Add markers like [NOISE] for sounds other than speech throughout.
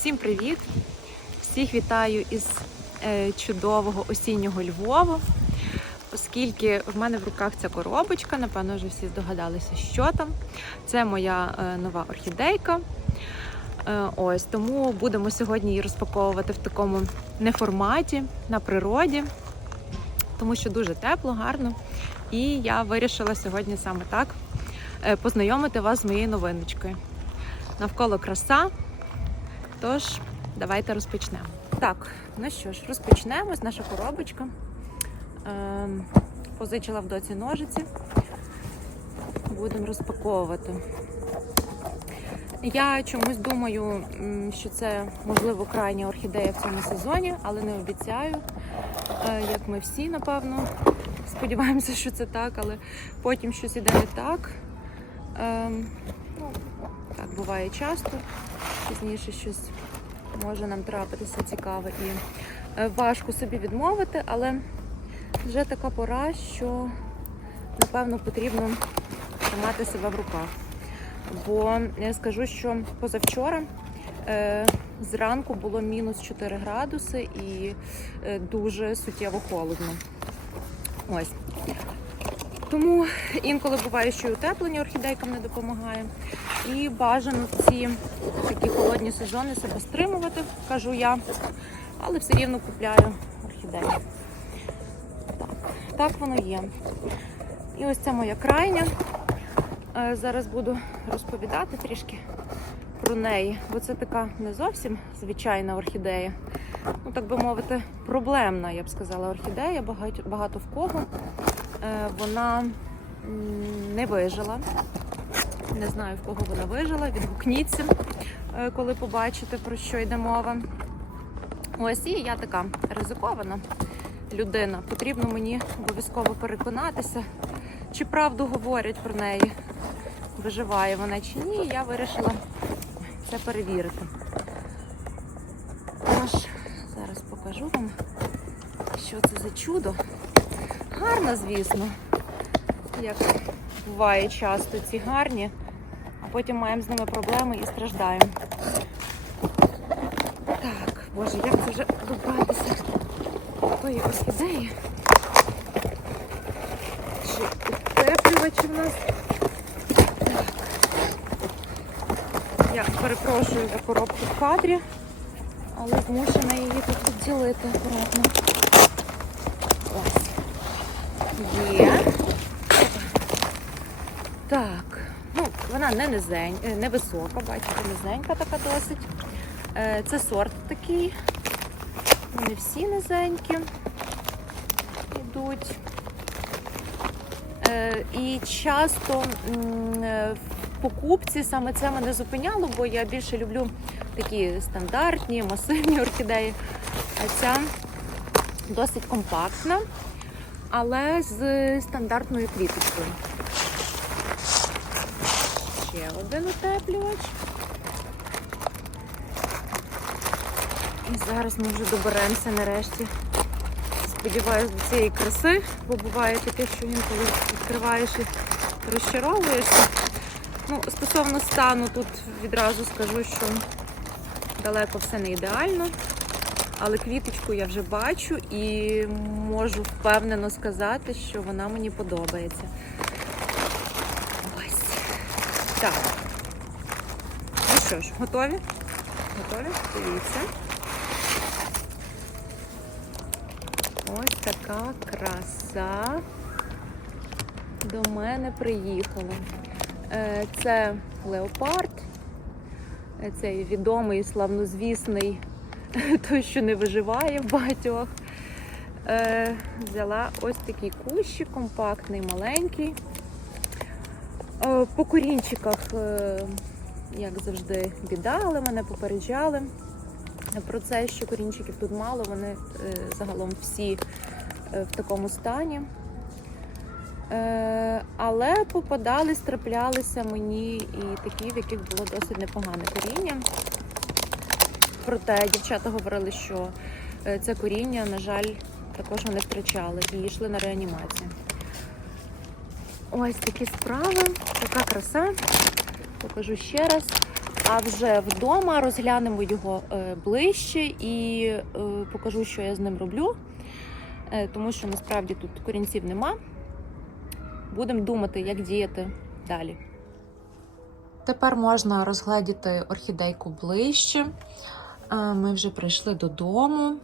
Всім привіт! Всіх вітаю із е, чудового осіннього Львова. Оскільки в мене в руках ця коробочка, напевно, вже всі здогадалися, що там. Це моя е, нова орхідейка. Е, ось тому будемо сьогодні її розпаковувати в такому неформаті на природі, тому що дуже тепло, гарно. І я вирішила сьогодні саме так познайомити вас з моєю новиночкою. Навколо краса. Тож, давайте розпочнемо. Так, ну що ж, розпочнемо з наша коробочка. Ем, позичила в доці ножиці. Будемо розпаковувати. Я чомусь думаю, що це можливо крайня орхідея в цьому сезоні, але не обіцяю. Е, Як ми всі, напевно, сподіваємося, що це так, але потім щось іде не так. Ем, ну, так буває часто. Пізніше щось може нам трапитися цікаве і е, важко собі відмовити, але вже така пора, що напевно потрібно тримати себе в руках. Бо я скажу, що позавчора е, зранку було мінус 4 градуси і е, дуже суттєво холодно. Ось. Тому інколи буває, що і утеплення орхідейкам не допомагає. І бажано в ці такі холодні сезони себе стримувати, кажу я, але все рівно купляю орхідеї. Так, воно є. І ось це моя крайня. Е, Зараз буду розповідати трішки про неї, бо це така не зовсім звичайна орхідея. Ну, так би мовити, проблемна, я б сказала, орхідея. Багато, багато в кого. Е, Вона не вижила. Не знаю, в кого вона вижила. Відгукніться, е, коли побачите, про що йде мова. Ось і я така ризикована людина. Потрібно мені обов'язково переконатися, чи правду говорять про неї, виживає вона чи ні. Я вирішила це перевірити. Тож, зараз покажу вам, що це за чудо. Гарно, звісно, як буває часто ці гарні, а потім маємо з ними проблеми і страждаємо. Так, боже, як це вже добратися до тої орхідеї? Чи утеплювачі в нас? Так. Я перепрошую за коробку в кадрі, але змушена її тут відділити акуратно. Ось. Є. Так, ну, вона не низень, е, не висока, бачите, низенька така досить. Е, Це сорт такий. Не всі низенькі йдуть. Е, І часто е, в покупці саме це мене зупиняло, бо я більше люблю такі стандартні, масивні орхідеї. А ця досить компактна, але з стандартною квіточкою. Ще один утеплювач. І зараз ми вже доберемося нарешті. Сподіваюсь, до цієї краси, бо буває таке, що інколи відкриваєш і розчаровуєшся. Ну, стосовно стану, тут відразу скажу, що далеко все не ідеально. Але квіточку я вже бачу і можу впевнено сказати, що вона мені подобається. Ось. Так. Ну що ж, готові? Готові? Дивіться. Ось така краса до мене приїхала. Е, Це леопард, Е, цей відомий славнозвісний, [LAUGHS] той, що не виживає в багатьох. Е, Взяла ось такий кущик, компактний, маленький. Е, По корінчиках, е, як завжди, біда, але мене попереджали про це, що корінчиків тут мало, вони е, загалом всі в такому стані. Але попадались, траплялися мені і такі, в яких було досить непогане коріння. Проте дівчата говорили, що це коріння, на жаль, також вони втрачали і йшли на реанімацію. Ось такі справи, така краса. Покажу ще раз. А вже вдома розглянемо його е, ближче і е, покажу, що я з ним роблю, Е, тому що насправді тут корінців нема. Будемо думати, як діяти далі. Тепер можна розгледіти орхідейку ближче. Ми вже прийшли додому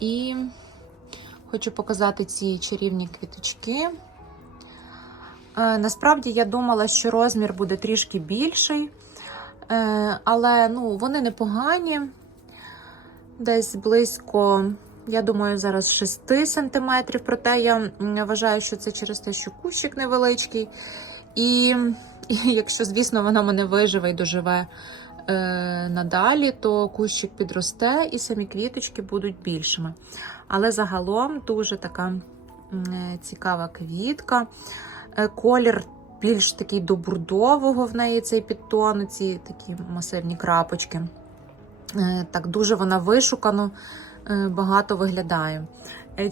і хочу показати ці чарівні квіточки. Е, Насправді я думала, що розмір буде трішки більший, Е, але ну, вони непогані. Десь близько, я думаю, зараз 6 см. Проте я вважаю, що це через те, що кущик невеличкий. І, і якщо, звісно, вона мене виживе і доживе е, надалі, то кущик підросте і самі квіточки будуть більшими. Але загалом дуже така е, цікава квітка. Е, Колір більш такий до бурдового в неї цей підтон, ці такі масивні крапочки. Е, Так, дуже вона вишукано е, багато виглядає.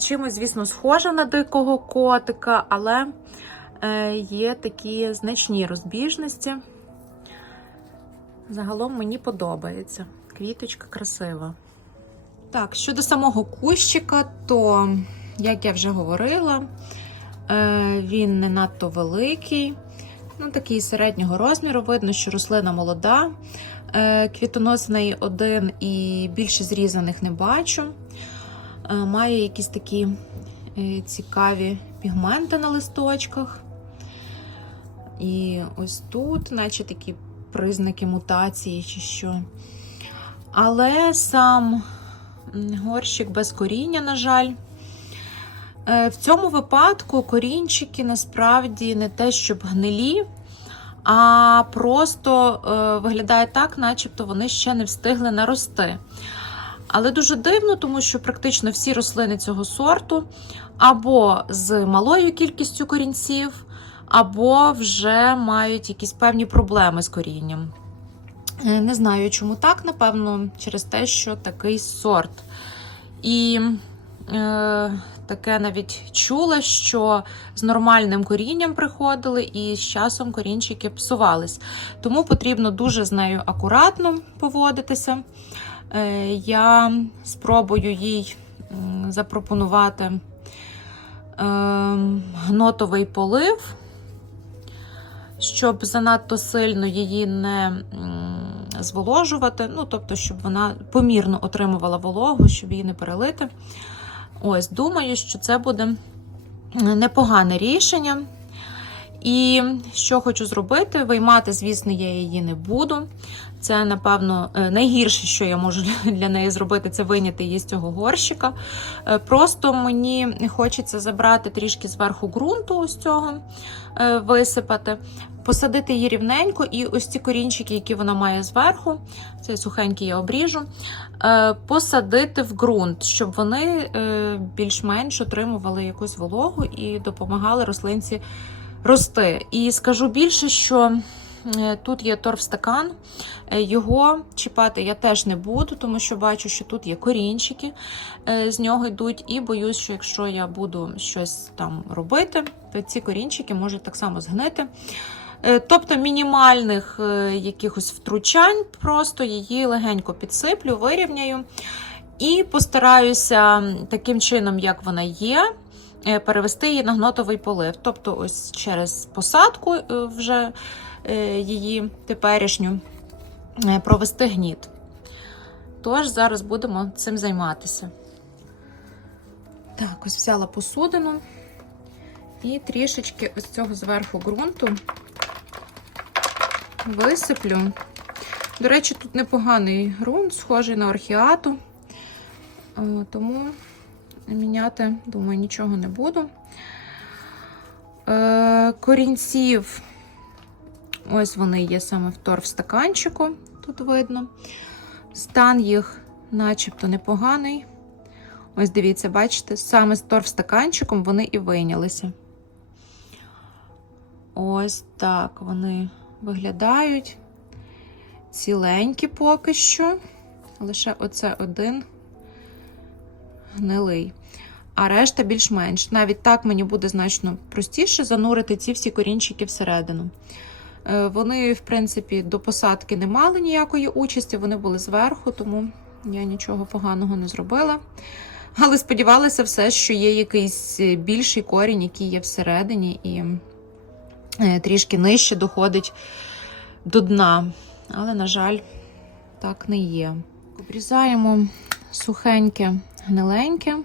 Чимось, звісно, схожа на дикого котика, але є такі значні розбіжності. Загалом мені подобається. Квіточка красива. Так, щодо самого кущика, то, як я вже говорила, він не надто великий, ну такий середнього розміру. Видно, що рослина молода. Е, Квітонос в неї один і більше зрізаних не бачу. Е, Має якісь такі е, цікаві пігменти на листочках. І ось тут, наче такі признаки мутації чи що. Але сам горщик без коріння, на жаль. Е, В цьому випадку корінчики насправді не те, щоб гнилі, а просто е, виглядає так, начебто вони ще не встигли нарости. Але дуже дивно, тому що практично всі рослини цього сорту або з малою кількістю корінців, або вже мають якісь певні проблеми з корінням. Е, Не знаю, чому так, напевно, через те, що такий сорт. І е, таке навіть чула, що з нормальним корінням приходили, і з часом корінчики псувались. Тому потрібно дуже з нею акуратно поводитися. Е, я спробую їй запропонувати е, гнотовий полив, щоб занадто сильно її не зволожувати, ну, тобто, щоб вона помірно отримувала вологу, щоб її не перелити. Ось, думаю, що це буде непогане рішення. І що хочу зробити, виймати, звісно, я її не буду. Це, напевно, е, найгірше, що я можу [LAUGHS] для неї зробити, це виняти її з цього горщика. Е, Просто мені хочеться забрати трішки зверху ґрунту, ось цього е, висипати, посадити її рівненько, і ось ці корінчики, які вона має зверху, цей сухенький я обріжу, посадити в ґрунт, щоб вони більш-менш отримували якусь вологу і допомагали рослинці рости. І скажу більше, що е, тут є торфстакан, е, його чіпати я теж не буду, тому що бачу, що тут є корінчики, е, з нього йдуть, і боюсь, що якщо я буду щось там робити, то ці корінчики можуть так само згнити. Тобто мінімальних якихось втручань, просто її легенько підсиплю, вирівняю і постараюся таким чином, як вона є, перевести її на гнотовий полив. Тобто, ось через посадку е, вже е, її теперішню е, провести гніт. Тож зараз будемо цим займатися. Так, ось взяла посудину і трішечки ось цього зверху ґрунту висиплю. До речі, тут непоганий ґрунт, схожий на орхіату, Е, тому міняти, думаю, нічого не буду. Е, Корінців, ось вони є саме в торфстаканчику, тут видно. Стан їх начебто непоганий. Ось дивіться, бачите, саме з торфстаканчиком вони і вийнялися. Ось так вони виглядають. Ціленькі поки що. Лише оце один гнилий. А решта більш-менш. Навіть так мені буде значно простіше занурити ці всі корінчики всередину. Е, Вони, в принципі, до посадки не мали ніякої участі, вони були зверху, тому я нічого поганого не зробила. Але сподівалася все, що є якийсь більший корінь, який є всередині, і е, трішки нижче доходить до дна. Але, на жаль, так не є. Обрізаємо сухеньке, гниленьке.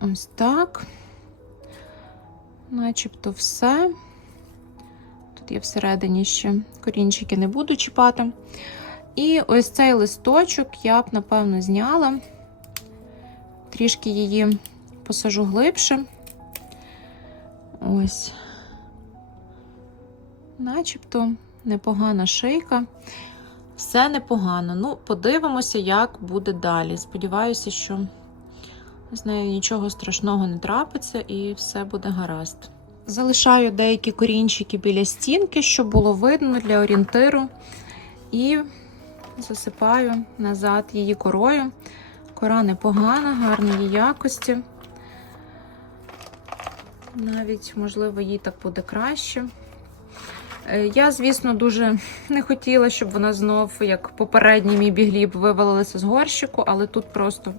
Ось так. Начебто все. Тут є всередині ще корінчики не буду чіпати. І ось цей листочок я б, напевно, зняла. Трішки її посажу глибше. Ось. Начебто непогана шийка. Все непогано. Ну, подивимося, як буде далі. Сподіваюся, що з нею нічого страшного не трапиться і все буде гаразд. Залишаю деякі корінчики біля стінки, щоб було видно для орієнтиру. І засипаю назад її корою. Кора непогана, гарної якості. Навіть, можливо, їй так буде краще. Е, Я, звісно, дуже не хотіла, щоб вона знов, як попередній мій бігліб, вивалилася з горщику, але тут просто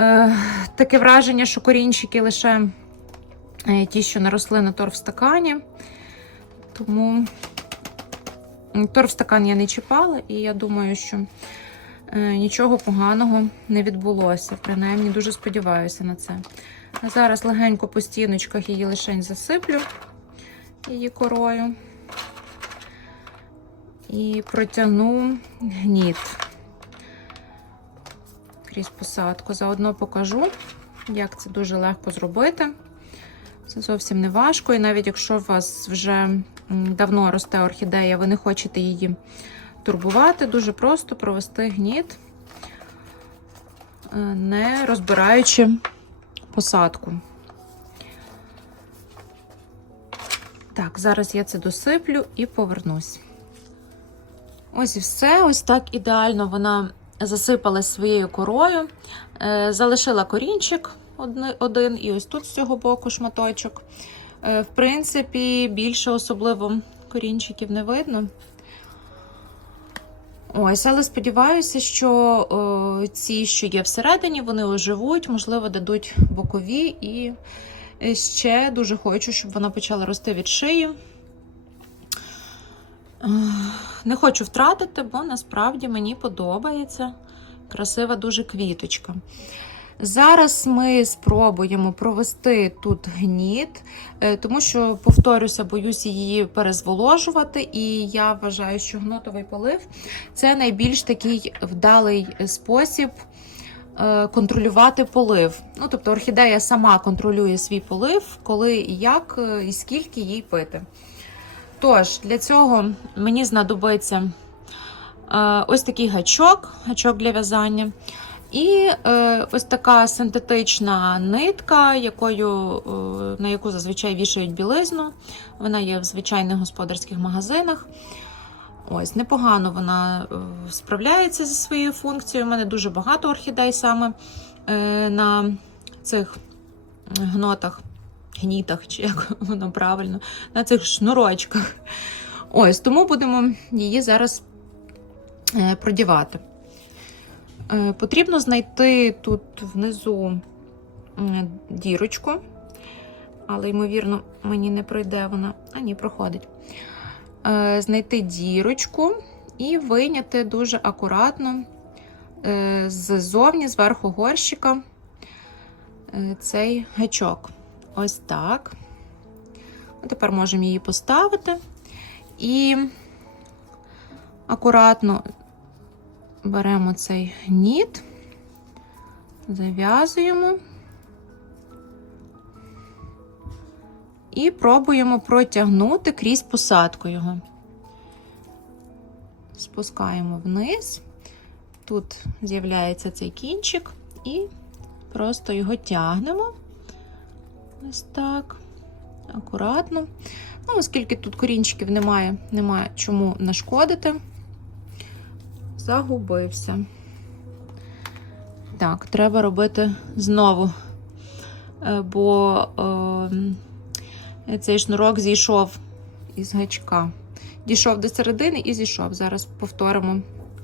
е, таке враження, що корінчики лише е, ті, що наросли на торфстакані. Тому торфстакан я не чіпала, і я думаю, що е, нічого поганого не відбулося. Принаймні, дуже сподіваюся на це. Зараз легенько по стіночках її лишень засиплю її корою і протягну гніт крізь посадку. Заодно покажу, як це дуже легко зробити. Це зовсім не важко. І навіть якщо у вас вже давно росте орхідея, ви не хочете її турбувати, дуже просто провести гніт, е, не розбираючи посадку. Так, зараз я це досиплю і повернусь. Ось і все. Ось так ідеально вона засипалась своєю корою. Е, залишила корінчик один, і ось тут з цього боку шматочок. Е, в принципі, більше особливо корінчиків не видно. Ось, але сподіваюся, що е, ці, що є всередині, вони оживуть, можливо, дадуть бокові. І ще дуже хочу, щоб вона почала рости від шиї. Не хочу втратити, бо насправді мені подобається красива дуже квіточка. Зараз ми спробуємо провести тут гніт, е, тому що, повторюся, боюся її перезволожувати, і я вважаю, що гнотовий полив це найбільш такий вдалий спосіб контролювати полив. Ну, тобто орхідея сама контролює свій полив, коли і як е, і скільки їй пити. Тож, для цього мені знадобиться е, ось такий гачок, гачок для в'язання. І е, ось така синтетична нитка, якою, е, на яку зазвичай вішають білизну. Вона є в звичайних господарських магазинах. Ось, непогано вона е, справляється зі своєю функцією. У мене дуже багато орхідей саме е, на цих гнотах, гнітах, чи як воно правильно, на цих шнурочках. Ось, тому будемо її зараз е, продівати. Потрібно знайти тут внизу дірочку, але, ймовірно, мені не пройде вона, а ні, проходить. Е, Знайти дірочку і вийняти дуже акуратно е, ззовні, зверху горщика, е, цей гачок. Ось так. Тепер можемо її поставити і акуратно беремо цей ніт, зав'язуємо і пробуємо протягнути крізь посадку його. Спускаємо вниз, тут з'являється цей кінчик, і просто його тягнемо. Ось так, акуратно. Ну, оскільки тут корінчиків немає, немає чому нашкодити загубився. Так, треба робити знову. Е, Бо е, І Цей шнурок зійшов із гачка. Дійшов до середини і зійшов. Зараз повторимо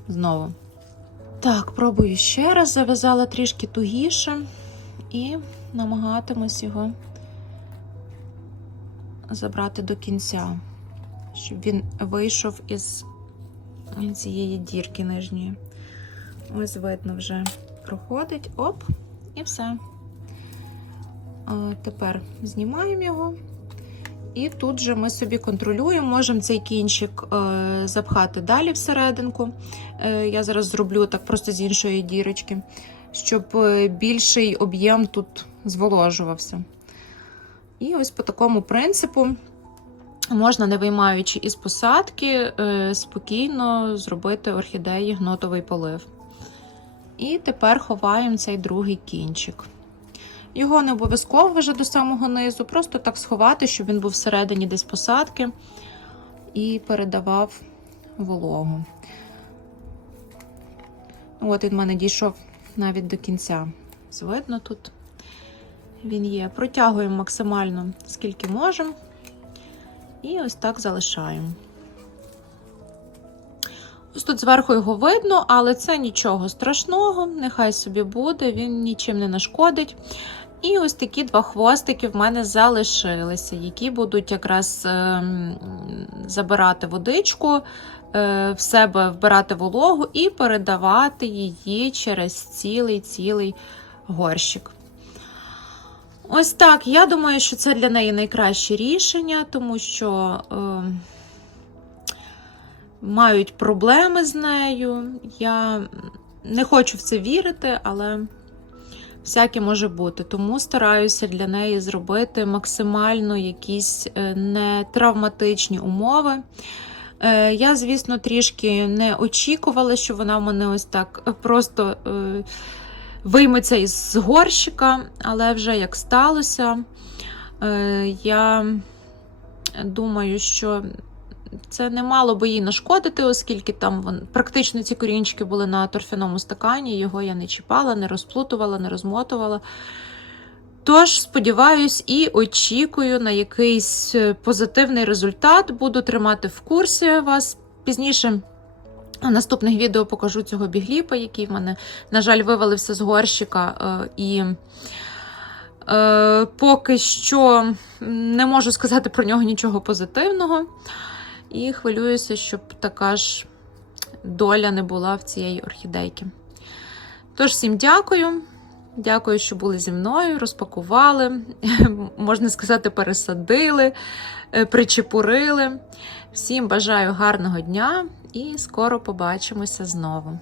знову. Так, пробую ще раз. Зав'язала трішки тугіше і намагатимусь його забрати до кінця, щоб він вийшов із цієї дірки нижньої. Ось видно вже проходить. Оп, і все. А, тепер знімаємо його. І тут же ми собі контролюємо, можемо цей кінчик е, запхати далі всерединку. Е, я зараз зроблю так просто з іншої дірочки, щоб е, більший об'єм тут зволожувався. І ось по такому принципу можна, не виймаючи із посадки, спокійно зробити орхідеї гнотовий полив. І тепер ховаємо цей другий кінчик. Його не обов'язково вже до самого низу, просто так сховати, щоб він був всередині десь посадки і передавав вологу. От він в мене дійшов навіть до кінця. Видно тут він є. Протягуємо максимально скільки можемо. І ось так залишаємо. Ось тут зверху його видно, але це нічого страшного, нехай собі буде, він нічим не нашкодить. І ось такі два хвостики в мене залишилися, які будуть якраз е, забирати водичку, е, в себе вбирати вологу і передавати її через цілий-цілий горщик. Ось так. Я думаю, що це для неї найкраще рішення, тому що е, мають проблеми з нею. Я не хочу в це вірити, але всяке може бути. Тому стараюся для неї зробити максимально якісь е, нетравматичні умови. Е, Я, звісно, трішки не очікувала, що вона в мене ось так просто. Е, вийметься із горщика, але вже як сталося, я думаю, що це не мало би їй нашкодити, оскільки там вон, практично ці корінчики були на торфяному стакані, його я не чіпала, не розплутувала, не розмотувала. Тож, сподіваюсь, і очікую на якийсь позитивний результат. Буду тримати в курсі вас пізніше. У наступних відео покажу цього бігліпа, який в мене, на жаль, вивалився з горщика. Е, і е, поки що не можу сказати про нього нічого позитивного. І хвилююся, щоб така ж доля не була в цієї орхідейки. Тож, всім дякую. Дякую, що були зі мною, розпакували, [LAUGHS] можна сказати, пересадили, е, причепурили. Всім бажаю гарного дня і скоро побачимося знову.